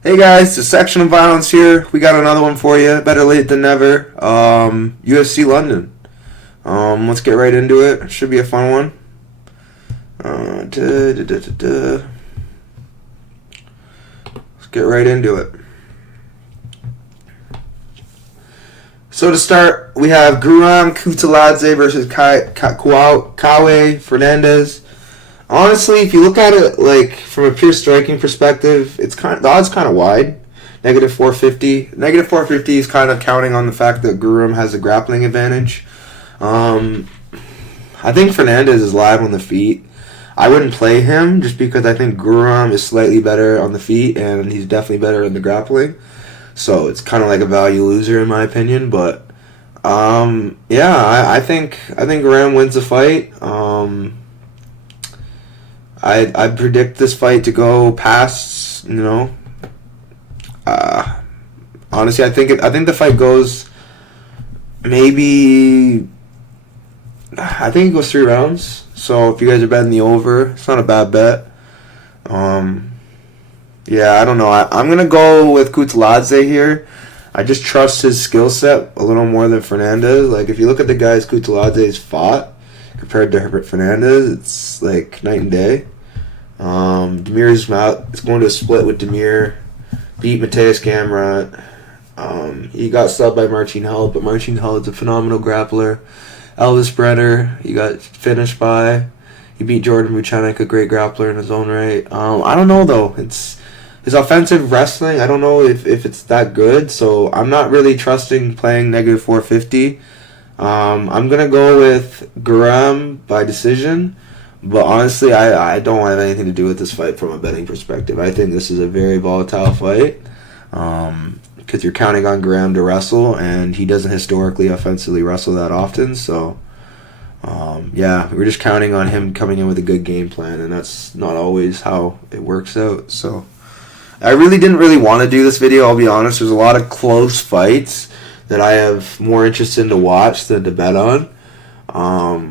Hey guys, Dissection of Violence here. We got another one for you. Better late than never. UFC London. Let's get right into it. Should be a fun one. Let's get right into it. So to start, we have Kutateladze versus Fernandes. Honestly, if you look at it like from a pure striking perspective, the odds kind of wide. Negative 450. Negative 450 is kind of counting on the fact that Guram has a grappling advantage. I think Fernandes is live on the feet. I wouldn't play him just because I think Guram is slightly better on the feet and he's definitely better in the grappling. So it's kind of like a value loser in my opinion. But I think Guram wins the fight. I predict this fight to go past, honestly, I think the fight goes maybe, I think it goes 3 rounds. So if you guys are betting the over, it's not a bad bet. I don't know. I'm going to go with Kutateladze here. I just trust his skill set a little more than Fernandes. Like, if you look at the guys Kutateladze's fought compared to Herbert Fernandes, it's like night and day. Demir's out. It's going to a split with Demir. Beat Mateus Gamrot. He got subbed by Marcin Held, but Marcin Held's a phenomenal grappler. Elvis Brenner, he got finished by. He beat Jordan Vucenic, a great grappler in his own right. I don't know though. It's his offensive wrestling. I don't know if it's that good. So I'm not really trusting playing negative 450. I'm gonna go with Guram by decision. But honestly, I don't have anything to do with this fight from a betting perspective. I think this is a very volatile fight because you're counting on Guram to wrestle, and he doesn't historically offensively wrestle that often. So, we're just counting on him coming in with a good game plan, and that's not always how it works out. So, I didn't really want to do this video, I'll be honest. There's a lot of close fights that I have more interest in to watch than to bet on.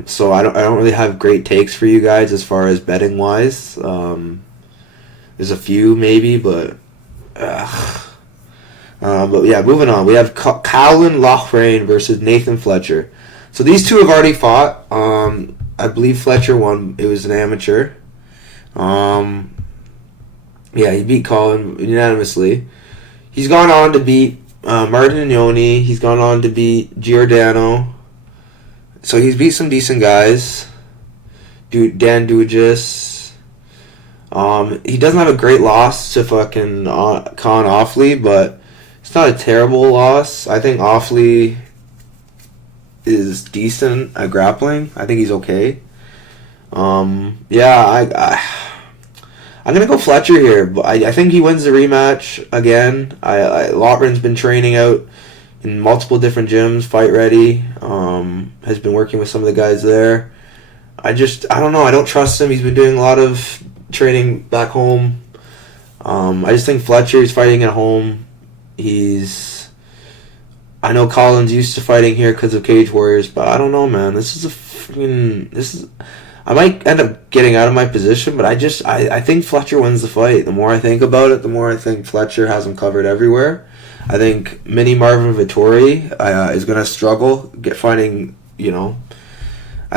So I don't really have great takes for you guys as far as betting wise. There's a few maybe, but moving on. We have Loughran versus Nathan Fletcher. So these two have already fought. I believe Fletcher won. It was an amateur. He beat Colin unanimously. He's gone on to beat Martin Ioni. He's gone on to beat Giordano. So he's beat some decent guys. Dan Dujas. He doesn't have a great loss to fucking Con Offley, but it's not a terrible loss. I think Offley is decent at grappling. I think he's okay. I'm gonna go Fletcher here, but I think he wins the rematch again. Loughran's been training out in multiple different gyms, fight ready. Has been working with some of the guys there. I don't know. I don't trust him. He's been doing a lot of training back home. I just think Fletcher is fighting at home. I know Colin's used to fighting here because of Cage Warriors, but I don't know, man. I might end up getting out of my position, but I think Fletcher wins the fight. The more I think about it, the more I think Fletcher has him covered everywhere. I think Mini Marvin Vettori is going to struggle finding. I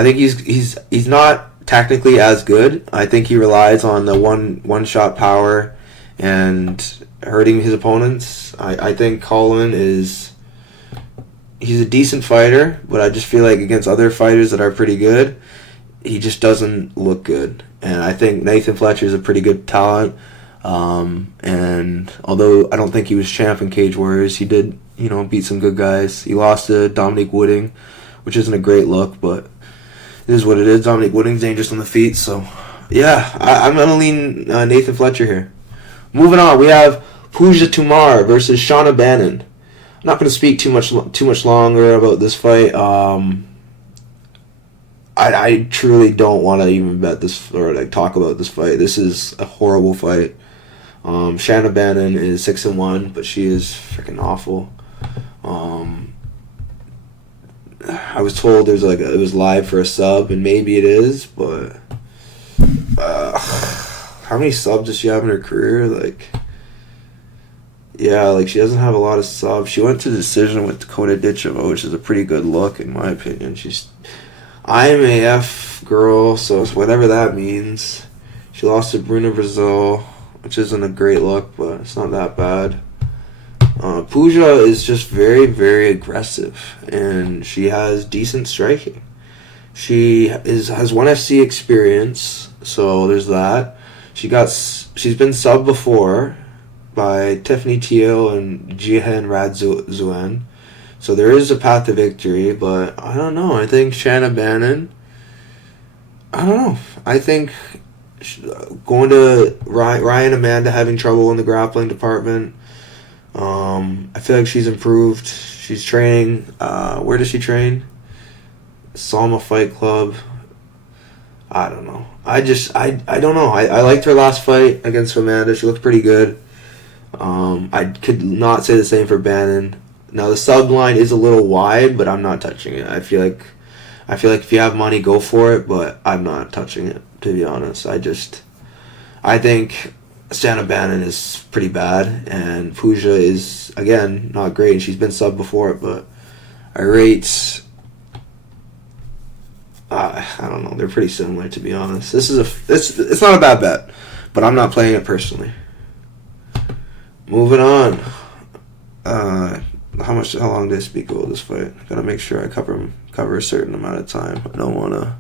think he's not technically as good. I think he relies on the one shot power and hurting his opponents. I think Colin he's a decent fighter, but I just feel like against other fighters that are pretty good, he just doesn't look good. And I think Nathan Fletcher is a pretty good talent. And although I don't think he was champ in Cage Warriors, he did, beat some good guys. He lost to Dominique Wooding, which isn't a great look, but it is what it is. Dominique Wooding's dangerous on the feet, so I'm gonna lean Nathan Fletcher here. Moving on, we have Tomar versus Bannon. I'm not gonna speak too much longer about this fight. I truly don't want to even bet this or talk about this fight. This is a horrible fight. Shanna Bannon is 6-1, but she is freaking awful. I was told it was live for a sub, and maybe it is, but how many subs does she have in her career? Yeah, like she doesn't have a lot of subs. She went to decision with Kutateladze, which is a pretty good look in my opinion. She's IMAF girl, so whatever that means. She lost to Bruna Brazil, which isn't a great look, but it's not that bad. Puja is just very, very aggressive, and she has decent striking. She has one FC experience, so there's that. She's been subbed before by Tiffany Teal and Jihan Radzuen. So there is a path to victory, but I don't know. I think Shanna Bannon, I don't know. I think going to Ryan Amanda having trouble in the grappling department. I feel like she's improved. She's training. Where does she train? Salma Fight Club. I don't know. I don't know. I liked her last fight against Amanda. She looked pretty good. I could not say the same for Bannon. Now the sub line is a little wide, but I'm not touching it. I feel like if you have money, go for it, but I'm not touching it, to be honest. I think Shanna Bannon is pretty bad, and Puja is, again, not great. She's been subbed before, but I rate, I don't know, they're pretty similar, to be honest. It's not a bad bet, but I'm not playing it personally. Moving on. How long did I speak about this fight? Gotta make sure I cover a certain amount of time. I don't wanna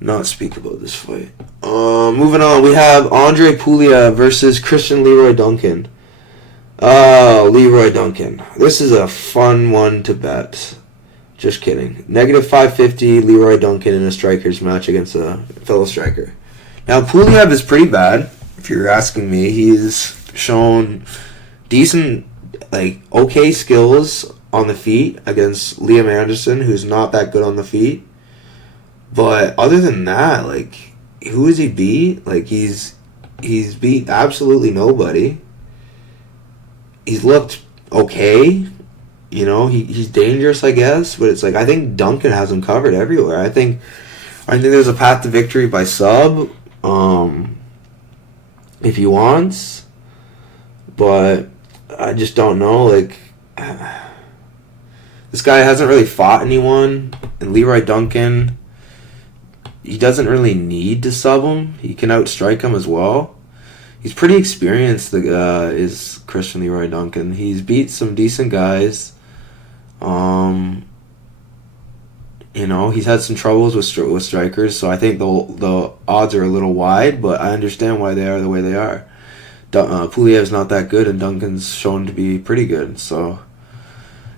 not speak about this fight. Moving on, we have Andre Pulyaev versus Christian Leroy Duncan. Leroy Duncan. This is a fun one to bet. Just kidding. -550 Leroy Duncan in a striker's match against a fellow striker. Now Pulyaev is pretty bad, if you're asking me. He's shown decent, okay skills on the feet against Liam Anderson, who's not that good on the feet. But other than that, who has he beat? He's beat absolutely nobody. He's looked okay. He's dangerous, I guess. But it's I think Duncan has him covered everywhere. I think there's a path to victory by sub, if he wants. But I just don't know. This guy hasn't really fought anyone, and Leroy Duncan, he doesn't really need to sub him. He can outstrike him as well. He's pretty experienced, is Christian Leroy Duncan. He's beat some decent guys. He's had some troubles with strikers, so I think the odds are a little wide, but I understand why they are the way they are. Puliev's not that good, and Duncan's shown to be pretty good, so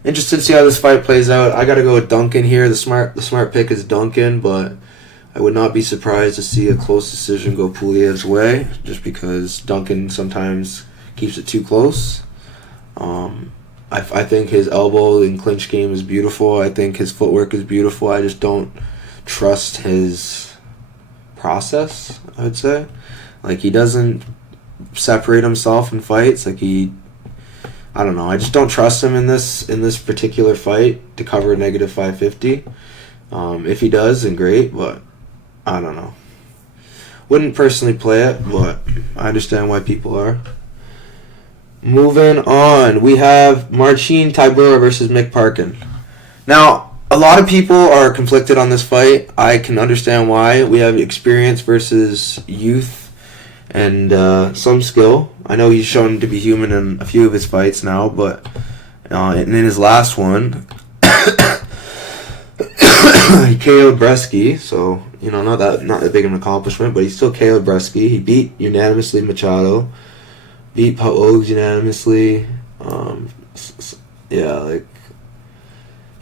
interested to see how this fight plays out. I gotta go with Duncan here. The smart pick is Duncan, but I would not be surprised to see a close decision go Puliev's way, just because Duncan sometimes keeps it too close. I think his elbow and clinch game is beautiful. I think his footwork is beautiful. I just don't trust his process, I would say. He doesn't separate himself in fights. I don't know. I just don't trust him in this particular fight to cover -550. If he does, then great, but I don't know. Wouldn't personally play it, but I understand why people are. Moving on, we have Marcin Tybura versus Mick Parkin. Now, a lot of people are conflicted on this fight. I can understand why. We have experience versus youth and some skill. I know he's shown to be human in a few of his fights now, but in his last one, he KO'd Bresky, so not that big of an accomplishment, but he still KO'd Bresky. He beat unanimously Machado, beat Pulyaev unanimously.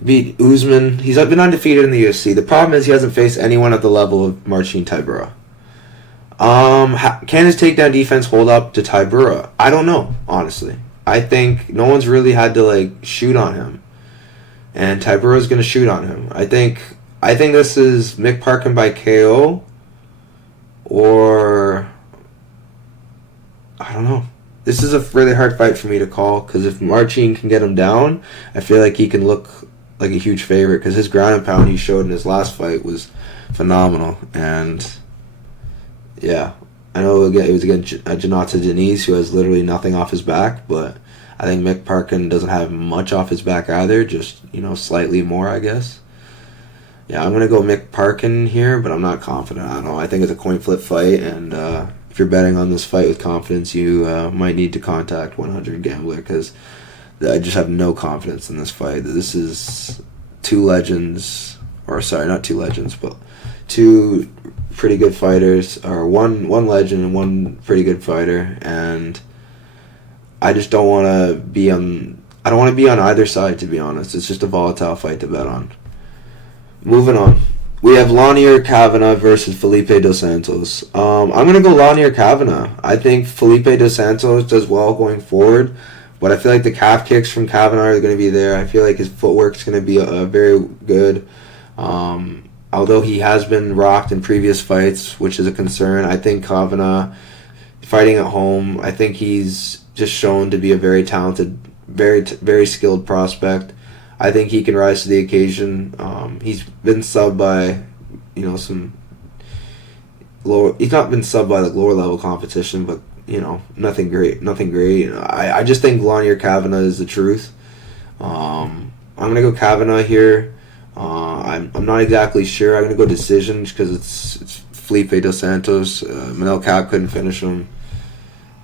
Beat Usman. He's been undefeated in the UFC. The problem is he hasn't faced anyone at the level of Marcin Tybura. Can his takedown defense hold up to Tybura? I don't know, honestly. I think no one's really had to shoot on him, and Tybura's going to shoot on him. I think this is Mick Parkin by KO, or I don't know. This is a really hard fight for me to call, because if Marcin can get him down, I feel like he can look like a huge favorite, because his ground and pound he showed in his last fight was phenomenal. And yeah, I know it was against Janata Deniz, who has literally nothing off his back, but I think Mick Parkin doesn't have much off his back either, just, slightly more, I guess. Yeah, I'm going to go Mick Parkin here, but I'm not confident. I don't know. I think it's a coin flip fight, and if you're betting on this fight with confidence, you might need to contact 100 Gambler, because I just have no confidence in this fight. This is two legends, or sorry, not two legends, but two pretty good fighters, or one legend and one pretty good fighter, and I just don't want to be on. I don't want to be on either side, to be honest. It's just a volatile fight to bet on. Moving on, we have Lanier Kavanagh versus Felipe Dos Santos. I'm gonna go Lanier Kavanagh. I think Felipe Dos Santos does well going forward, but I feel like the calf kicks from Kavanagh are going to be there. I feel like his footwork is going to be very good. Although he has been rocked in previous fights, which is a concern. I think Kavanagh, fighting at home, I think he's just shown to be a very talented, very skilled prospect. I think he can rise to the occasion. He's been subbed by, some lower. He's not been subbed by lower level competition, but nothing great. I just think Lanier Kavanagh is the truth. I'm gonna go Kavanagh here. I'm not exactly sure. I'm gonna go decision because it's Felipe Dos Santos. Manel Cap couldn't finish him.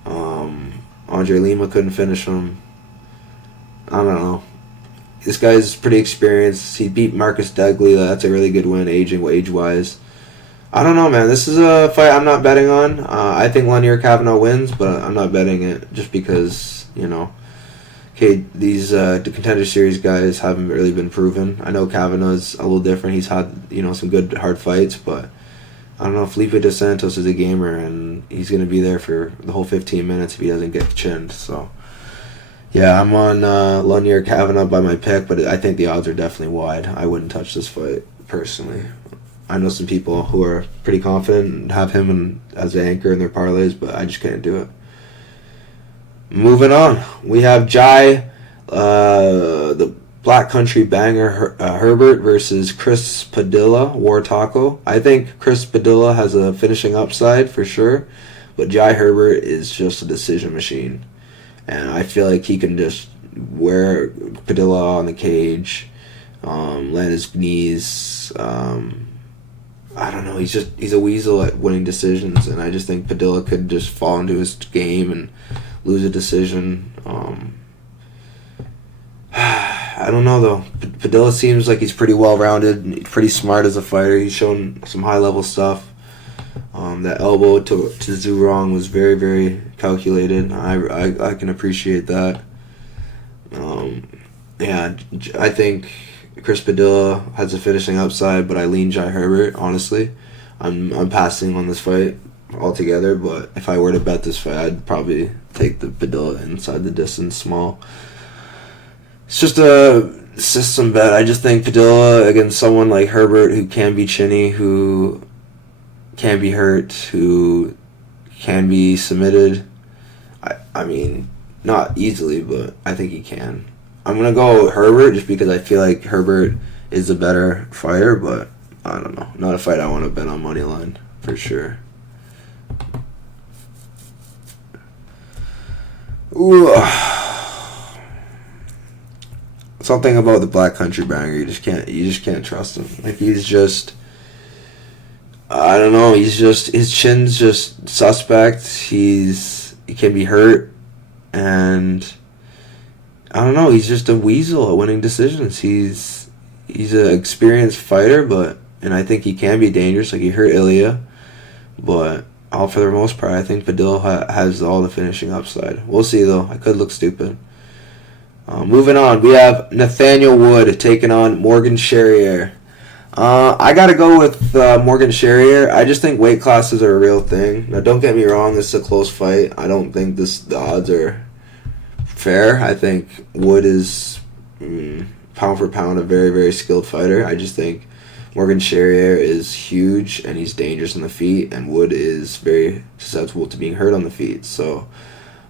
Andre Lima couldn't finish him. I don't know. This guy's pretty experienced. He beat Marcus Degley. That's a really good win, age-wise. I don't know, man. This is a fight I'm not betting on. I think Lanier Kavanagh wins, but I'm not betting it just because, these the Contender Series guys haven't really been proven. I know Kavanagh's a little different. He's had, some good, hard fights, but I don't know. Felipe Dos Santos is a gamer, and he's going to be there for the whole 15 minutes if he doesn't get chinned, so... Yeah, I'm on Lanier Kavanagh by my pick, but I think the odds are definitely wide. I wouldn't touch this fight, personally. I know some people who are pretty confident and have him as an anchor in their parlays, but I just can't do it. Moving on, we have Jai, the Black Country Banger Herbert versus Chris Padilla, War Taco. I think Chris Padilla has a finishing upside for sure, but Jai Herbert is just a decision machine. And I feel like he can just wear Padilla on the cage, land his knees. I don't know. He's a weasel at winning decisions, and I just think Padilla could just fall into his game and lose a decision. I don't know though. Padilla seems like he's pretty well rounded, pretty smart as a fighter. He's shown some high level stuff. That elbow to Zurong was very, very calculated. I can appreciate that. I think Chris Padilla has a finishing upside, but I lean Jai Herbert, honestly. I'm passing on this fight altogether, but if I were to bet this fight, I'd probably take the Padilla inside the distance small. It's just a system bet. I just think Padilla against someone like Herbert, who can be chinny, who can be hurt, who can be submitted. I mean, not easily, but I think he can. I'm going to go Herbert just because I feel like Herbert is a better fighter, but I don't know. Not a fight I want to bet on money line, for sure. Ooh. Something about the Black Country Banger, you just can't trust him. Like, he's just... I don't know. His chin's just suspect. He can be hurt, and I don't know. He's just a weasel at winning decisions. He's an experienced fighter, and I think he can be dangerous. Like, he hurt Ilya, but for the most part, I think Padilla has all the finishing upside. We'll see though. I could look stupid. Moving on, we have Nathaniel Wood taking on Morgan Charriere. I gotta go with Morgan Charriere. I just think weight classes are a real thing. Now, don't get me wrong, this is a close fight. I don't think the odds are fair. I think Wood is pound for pound a very, very skilled fighter. I just think Morgan Charriere is huge and he's dangerous on the feet, and Wood is very susceptible to being hurt on the feet. So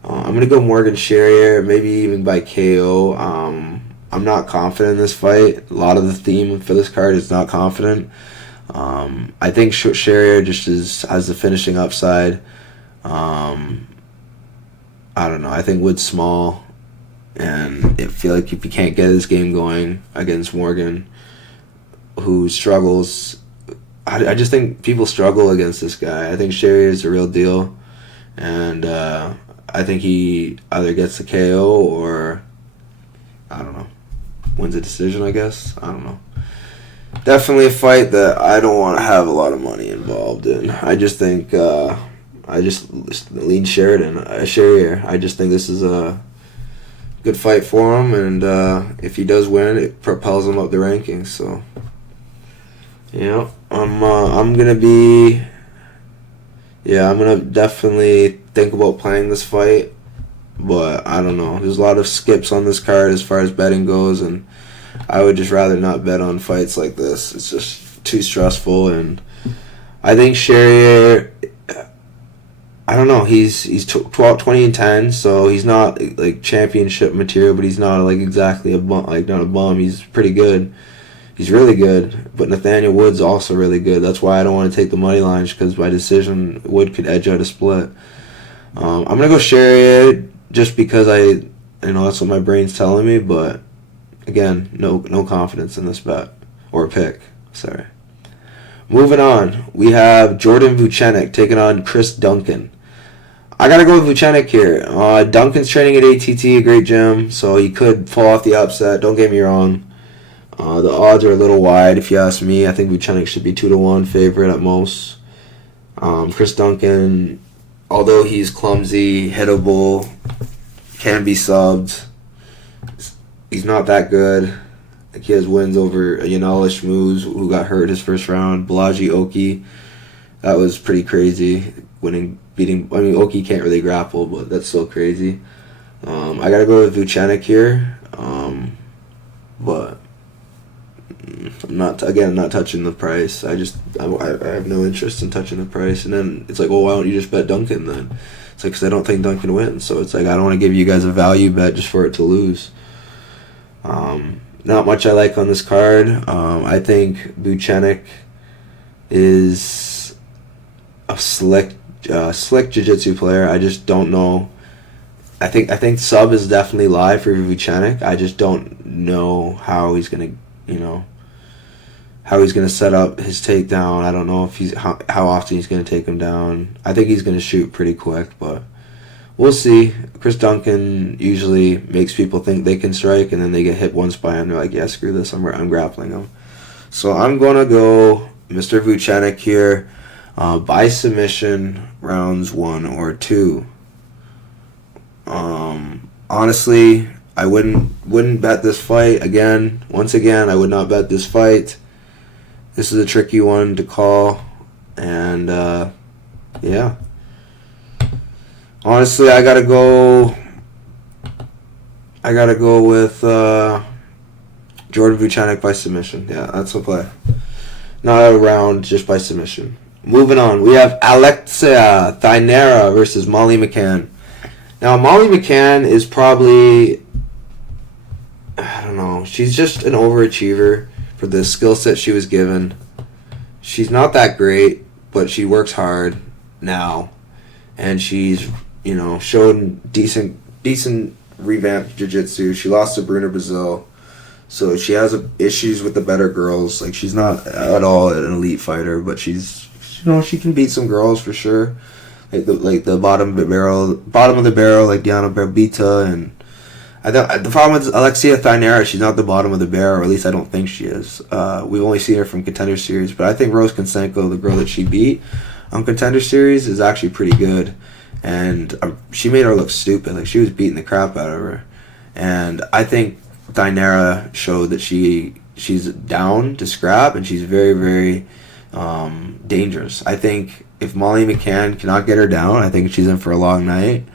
I'm gonna go Morgan Charriere, maybe even by KO. I'm not confident in this fight. A lot of the theme for this card is not confident. I think Charriere just has the finishing upside. Um, I don't know. I think Wood's small, and I feel like if he can't get his game going against Morgan, who struggles, I just think people struggle against this guy. I think Charriere is a real deal, and I think he either gets the KO or, I don't know, wins a decision, I guess. I don't know. Definitely a fight that I don't want to have a lot of money involved in. I just think, I just lean Charriere. I just think this is a good fight for him, and if he does win, it propels him up the rankings. So, yeah, I'm gonna definitely think about playing this fight, but I don't know. There's a lot of skips on this card as far as betting goes, and I would just rather not bet on fights like this. It's just too stressful, and I think Charriere, I don't know, he's 12, 20 and 10, so he's not like championship material, but he's not like exactly a bum, like not a bum. He's pretty good. He's really good, but Nathaniel Wood's also really good. That's why I don't want to take the money lines, because by decision, Wood could edge out a split. I'm gonna go Charriere just because that's what my brain's telling me, but again, no confidence in this bet or pick. Sorry. Moving on, we have Jordan Vucenic taking on Chris Duncan. I gotta go with Vucenic here. Duncan's training at ATT, a great gym, so he could fall off the upset. Don't get me wrong. The odds are a little wide, if you ask me. I think Vucenic should be 2-1 favorite at most. Chris Duncan, although he's clumsy, hittable, can be subbed, he's not that good. Like, he has wins over Yanala Schmooze, who got hurt his first round. Blachowicz, that was pretty crazy. Beating. I mean, Oki can't really grapple, but that's still crazy. I gotta go with Vucenic here, but I'm not touching the price. I have no interest in touching the price. And then it's like, well, why don't you just bet Duncan then? It's like, because I don't think Duncan wins. So it's like, I don't want to give you guys a value bet just for it to lose. Not much I like on this card. I think Vucenic is a slick jiu-jitsu player. I just don't know. I think sub is definitely live for Vucenic. I just don't know how he's gonna set up his takedown. I don't know if how often he's gonna take him down. I think he's gonna shoot pretty quick, but we'll see. Chris Duncan usually makes people think they can strike, and then they get hit once by him. They're like, yeah, screw this, I'm grappling him. So I'm going to go Mr. Vucenic here by submission, rounds 1 or 2. Honestly, I wouldn't bet this fight. Once again, I would not bet this fight. This is a tricky one to call, and yeah. Honestly, I gotta go with Jordan Vucenic by submission. Yeah, that's the play. Not a round, just by submission. Moving on, we have Alexia Thainara versus Molly McCann. Now, Molly McCann is probably, I don't know, she's just an overachiever for the skill set she was given. She's not that great, but she works hard now, and she's showed decent revamped jiu-jitsu. She lost to Bruna Brazil, so she has issues with the better girls. Like, she's not at all an elite fighter, but she can beat some girls for sure. Like the bottom of the barrel, like Diana Berbita, and the problem with Alexia Thainara, she's not the bottom of the barrel, or at least I don't think she is. We've only seen her from Contender Series, but I think Rose Konsenko, the girl that she beat on Contender Series, is actually pretty good. And she made her look stupid. Like, she was beating the crap out of her. And I think Thainara showed that she's down to scrap, and she's very, very dangerous. I think if Molly McCann cannot get her down, I think she's in for a long night.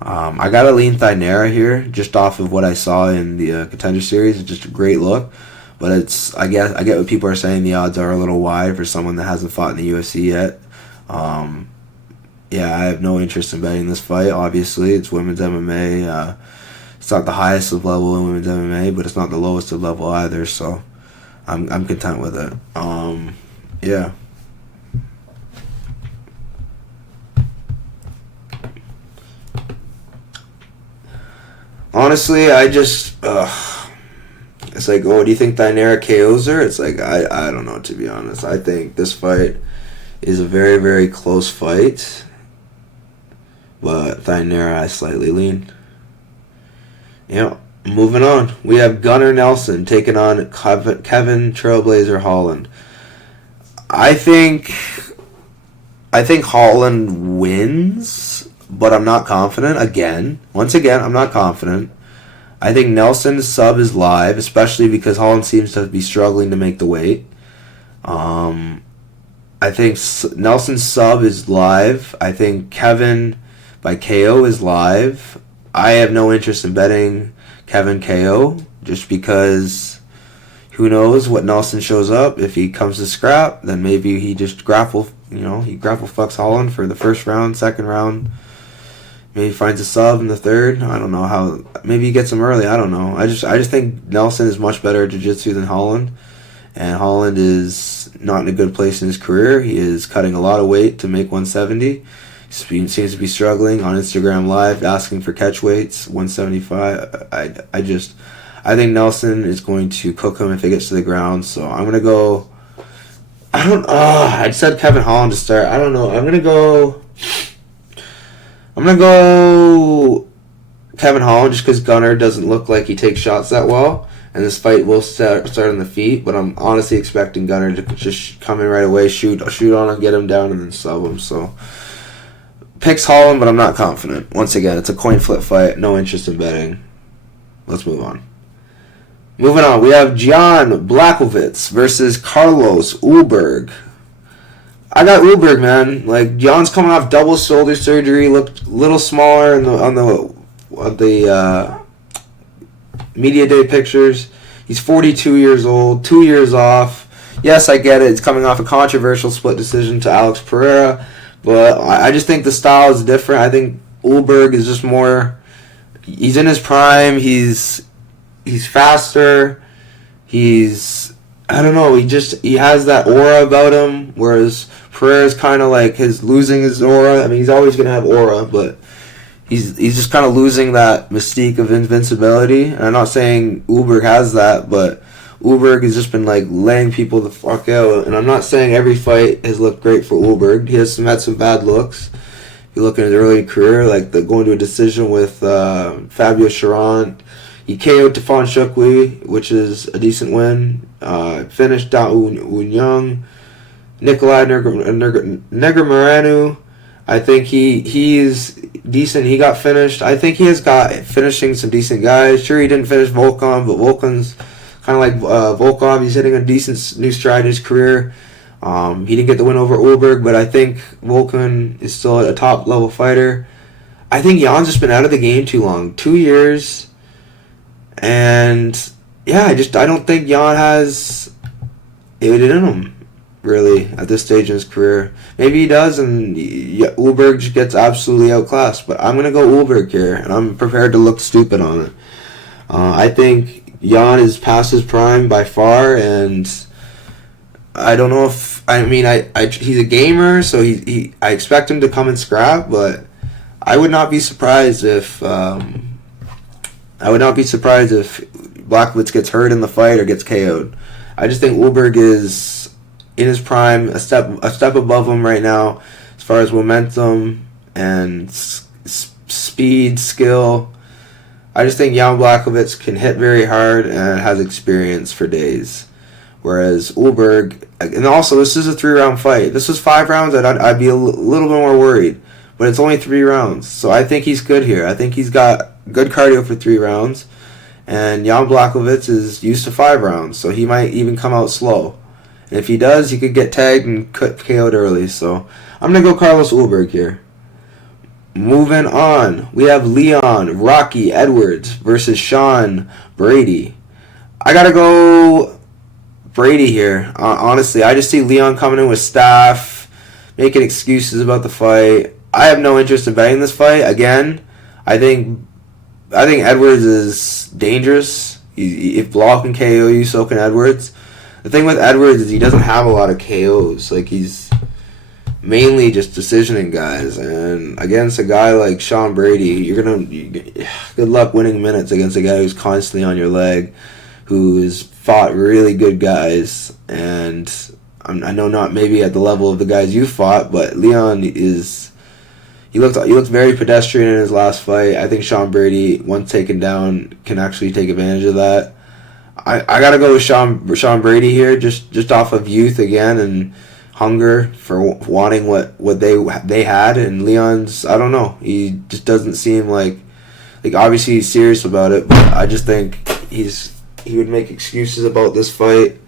I gotta lean Thainara here, just off of what I saw in the Contender Series. It's just a great look. But I get what people are saying. The odds are a little wide for someone that hasn't fought in the UFC yet. Yeah, I have no interest in betting this fight. Obviously, it's women's MMA. It's not the highest of level in women's MMA, but it's not the lowest of level either. So, I'm content with it. Yeah. Honestly, I just it's like, oh, do you think Thainara KOs her? It's like I don't know, to be honest. I think this fight is a very, very close fight, but Thainara I slightly lean. Yeah. Moving on, we have Gunnar Nelson taking on Kevin Trailblazer Holland. I think Holland wins, but I'm not confident. Once again, I'm not confident. I think Nelson's sub is live, especially because Holland seems to be struggling to make the weight. I think Nelson's sub is live. I think Kevin by KO is live. I have no interest in betting Kevin KO, just because who knows what Nelson shows up. If he comes to scrap, then maybe he just grapple fucks Holland for the first round, second round. Maybe finds a sub in the third. I don't know how. Maybe he gets him early. I don't know. I just think Nelson is much better at jiu-jitsu than Holland, and Holland is not in a good place in his career. He is cutting a lot of weight to make 170. Seems to be struggling on Instagram Live, asking for catch weights, 175. I think Nelson is going to cook him if it gets to the ground. So I'm gonna go. I said Kevin Holland to start. I don't know. I'm gonna go Kevin Holland just because Gunnar doesn't look like he takes shots that well, and this fight will start on the feet. But I'm honestly expecting Gunnar to just come in right away, shoot on him, get him down, and then sub him. So. Picks Holland, but I'm not confident. Once again, it's a coin flip fight. No interest in betting. Let's move on. Moving on, we have Jan Blachowicz versus Carlos Ulberg. I got Ulberg, man. Like, Jan's coming off double shoulder surgery, looked a little smaller on the media day pictures. He's 42 years old, 2 years off. Yes, I get it. It's coming off a controversial split decision to Alex Pereira. But I just think the style is different. I think Ulberg is just more. He's in his prime. He's faster. I don't know. He has that aura about him. Whereas Pereira's kind of like losing his aura. I mean, he's always gonna have aura, but he's just kind of losing that mystique of invincibility. And I'm not saying Ulberg has that, but Ulberg has just been like laying people the fuck out, and I'm not saying every fight has looked great for Ulberg. He has had some bad looks. If you look at his early career, like going to a decision with Fabio Charriere, he KO'd Tafon Shukwi, which is a decent win. Finished Da Young, Nikolai Negromaranu. I think he's decent. He got finished. I think he has got finishing some decent guys. Sure, he didn't finish Volkan, but Volkan's kind of like Volkov. He's hitting a decent new stride in his career. He didn't get the win over Ulberg, but I think Volkan is still a top-level fighter. I think Jan's just been out of the game too long. 2 years. And, yeah, I don't think Jan has it in him, really, at this stage in his career. Maybe he does, and Ulberg just gets absolutely outclassed. But I'm going to go Ulberg here, and I'm prepared to look stupid on it. I think Jan is past his prime by far, and I don't know if he's a gamer, so I expect him to come and scrap, but I would not be surprised if Blachowicz gets hurt in the fight or gets KO'd. I just think Ulberg is in his prime, a step above him right now as far as momentum and speed, skill. I just think Jan Blachowicz can hit very hard and has experience for days. Whereas Ulberg, and also this is a 3-round fight. This was 5 rounds, I'd be a little bit more worried. But it's only 3 rounds. So I think he's good here. I think he's got good cardio for 3 rounds. And Jan Blachowicz is used to 5 rounds. So he might even come out slow. And if he does, he could get tagged and KO'd early. So I'm going to go Carlos Ulberg here. Moving on, we have Leon Rocky Edwards versus Sean Brady. I gotta go Brady here. Honestly, I just see Leon coming in with staff, making excuses about the fight. I have no interest in betting this fight. Again, I think Edwards is dangerous. If Block can KO you, so can Edwards. The thing with Edwards is he doesn't have a lot of KOs. Like, he's mainly just decisioning guys. And against a guy like Sean Brady, good luck winning minutes against a guy who's constantly on your leg, who's fought really good guys. And I know not maybe at the level of the guys you fought, but Leon is... He looked very pedestrian in his last fight. I think Sean Brady, once taken down, can actually take advantage of that. I gotta go with Sean Brady here, just off of youth again and hunger for wanting what they had. And Leon's, I don't know, he just doesn't seem like obviously he's serious about it, but I just think he would make excuses about this fight.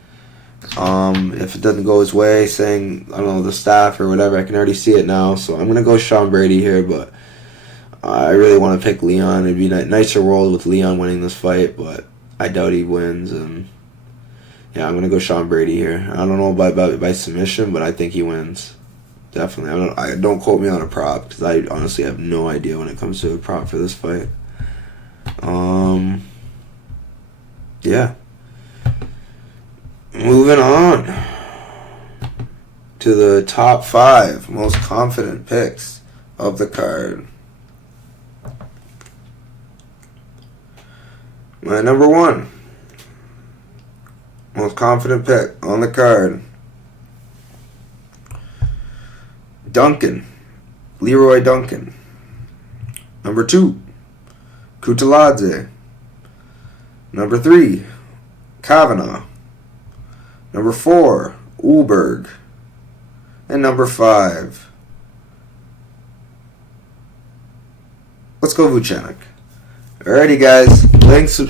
If it doesn't go his way, saying, I don't know, the staff or whatever. I can already see it now, so I'm going to go Sean Brady here, but I really want to pick Leon. It'd be a nicer world with Leon winning this fight, but I doubt he wins, and yeah, I'm going to go Sean Brady here. I don't know by submission, but I think he wins. Definitely. Don't quote me on a prop, because I honestly have no idea when it comes to a prop for this fight. Yeah. Moving on to the top 5 most confident picks of the card. My number 1 most confident pick on the card, Duncan, Leroy Duncan. Number 2, Kutateladze. Number 3, Kavanagh. Number 4, Ulberg. And number 5, let's go Vucenic. Alrighty, guys.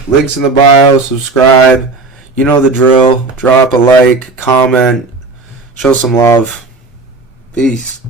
Links in the bio. Subscribe. You know the drill. Drop a like, comment, show some love. Peace.